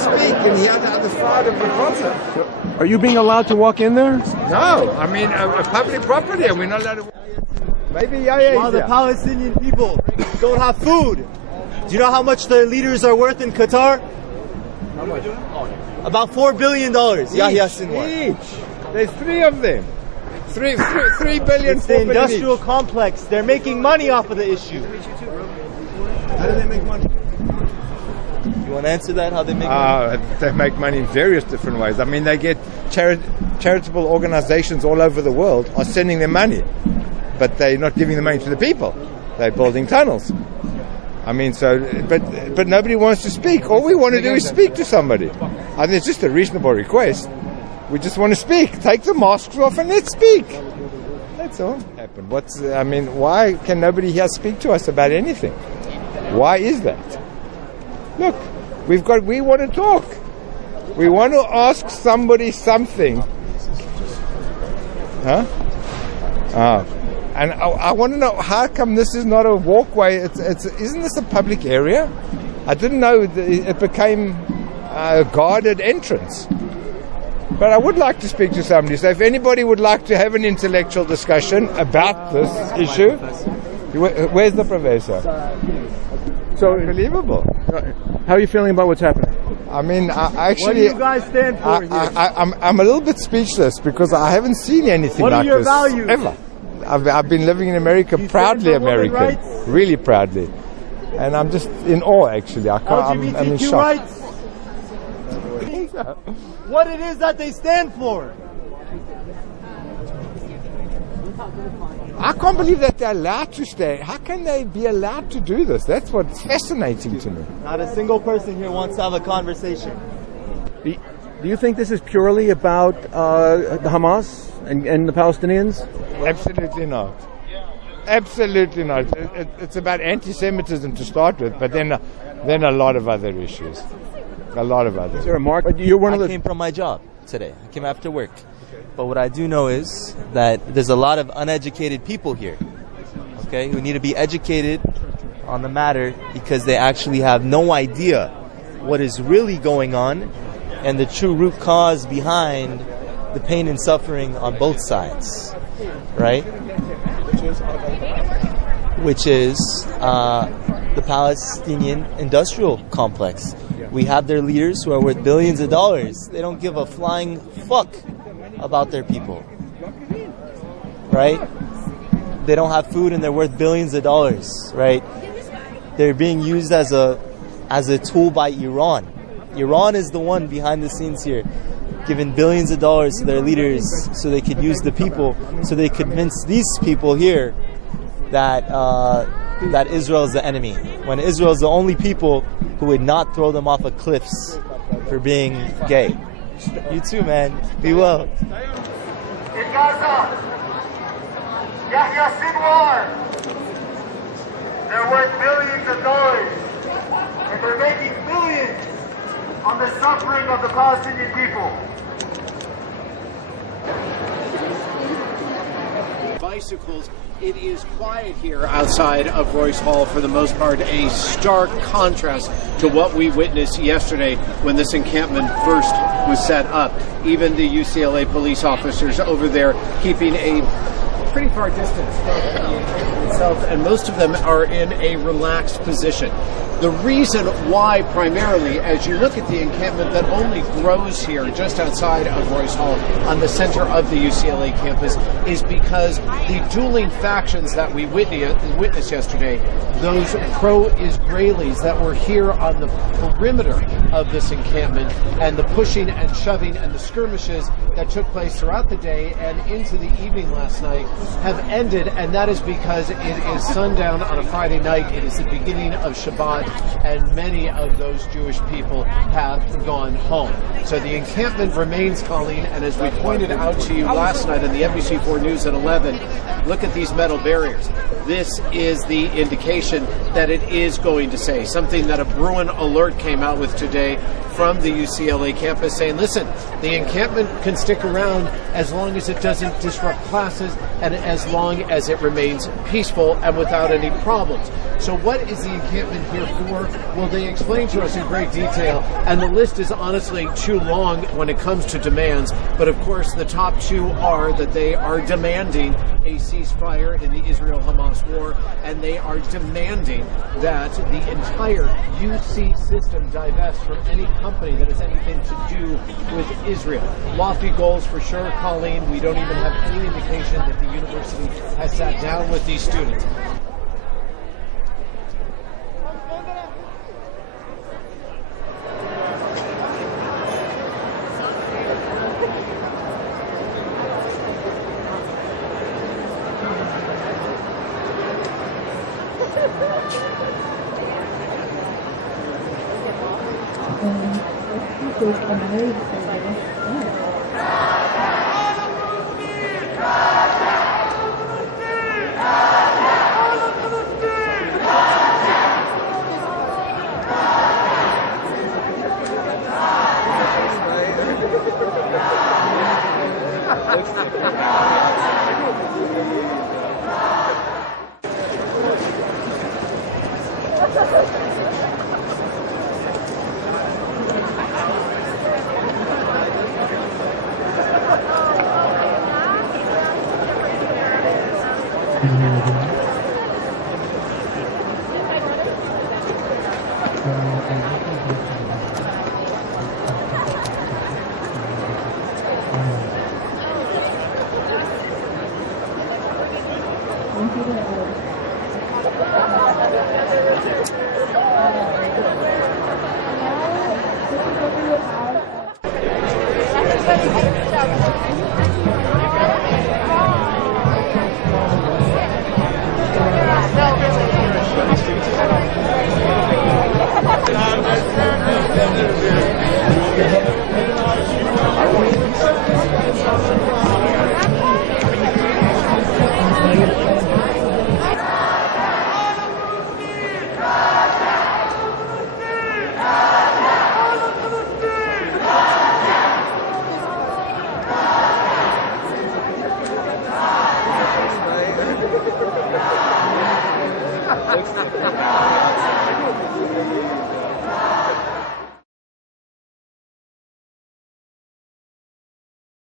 speak, and he had the other side of the concert. Are you being allowed to walk in there? No, I mean, a public property, and we're not allowed to. Maybe While the Palestinian people don't have food. Do you know how much their leaders are worth in Qatar? How much? About $4 billion. Yahya Sinwar. Each. There's three of them. Three billion. It's the industrial complex. They're making money off of the issue. How do they make money? You want to answer that? How they make money? They make money in various different ways. I mean, they get charitable organizations all over the world are sending them money, but they're not giving the money to the people. They're building tunnels. I mean, but nobody wants to speak. All we want to do is speak to somebody. I think it's just a reasonable request. We just want to speak. Take the masks off and let's speak. That's all. Why can nobody here speak to us about anything? Why is that? Look, we want to talk. We want to ask somebody something. Huh? And I want to know, how come this is not a walkway? Isn't this a public area? I didn't know it became a guarded entrance. But I would like to speak to somebody. So if anybody would like to have an intellectual discussion about this issue, where's the professor? So unbelievable. How are you feeling about what's happening? I mean, I actually... What do you guys stand for here? I'm a little bit speechless because I haven't seen anything like this. What are your values? Ever. I've been living in America, proudly American, really proudly. And I'm just in awe, actually. I'm in shock. Rights? What it is that they stand for. I can't believe that they're allowed to stay. How can they be allowed to do this? That's what's fascinating to me. Not a single person here wants to have a conversation. Do you think this is purely about the Hamas and the Palestinians? Absolutely not. Absolutely not. It's about anti-Semitism to start with, but then a lot of other issues. A lot of others. Is there a mark? You're one of the... I came from my job today. I came after work. But what I do know is that there's a lot of uneducated people here, okay, who need to be educated on the matter because they actually have no idea what is really going on and the true root cause behind the pain and suffering on both sides, right? Which is the Palestinian industrial complex. We have their leaders who are worth billions of dollars. They don't give a flying fuck about their people, right? They don't have food and they're worth billions of dollars, right? They're being used as a tool by Iran. Iran is the one behind the scenes here, giving billions of dollars to their leaders so they could use the people, so they convince these people here that Israel is the enemy, when Israel is the only people who would not throw them off of cliffs for being gay. You too, man. Be well. In Gaza, Yahya Sinwar, they're worth billions of dollars, and they're making billions on the suffering of the Palestinian people. Bicycles. It is quiet here outside of Royce Hall for the most part, a stark contrast to what we witnessed yesterday when this encampment first was set up. Even the UCLA police officers over there keeping a pretty far distance from the encampment itself, and most of them are in a relaxed position. The reason why, primarily, as you look at the encampment that only grows here just outside of Royce Hall on the center of the UCLA campus, is because the dueling factions that we witnessed yesterday, those pro-Israelis that were here on the perimeter of this encampment, and the pushing and shoving and the skirmishes that took place throughout the day and into the evening last night, have ended, and that is because it is sundown on a Friday night. It is the beginning of Shabbat, and many of those Jewish people have gone home. So the encampment remains, Colleen, and as we pointed out to you last night on the NBC4 News at 11, look at these metal barriers. This is the indication that it is going to say something that a Bruin alert came out with today from the UCLA campus saying, listen, the encampment can stick around as long as it doesn't disrupt classes and as long as it remains peaceful and without any problems. So what is the encampment here for? Well, they explain to us in great detail, and the list is honestly too long when it comes to demands, but of course the top two are that they are demanding a ceasefire in the Israel-Hamas war, and they are demanding that the entire UC system divest from any company that has anything to do with Israel. Lofty goals for sure, Colleen. We don't even have any indication that the university has sat down with these students.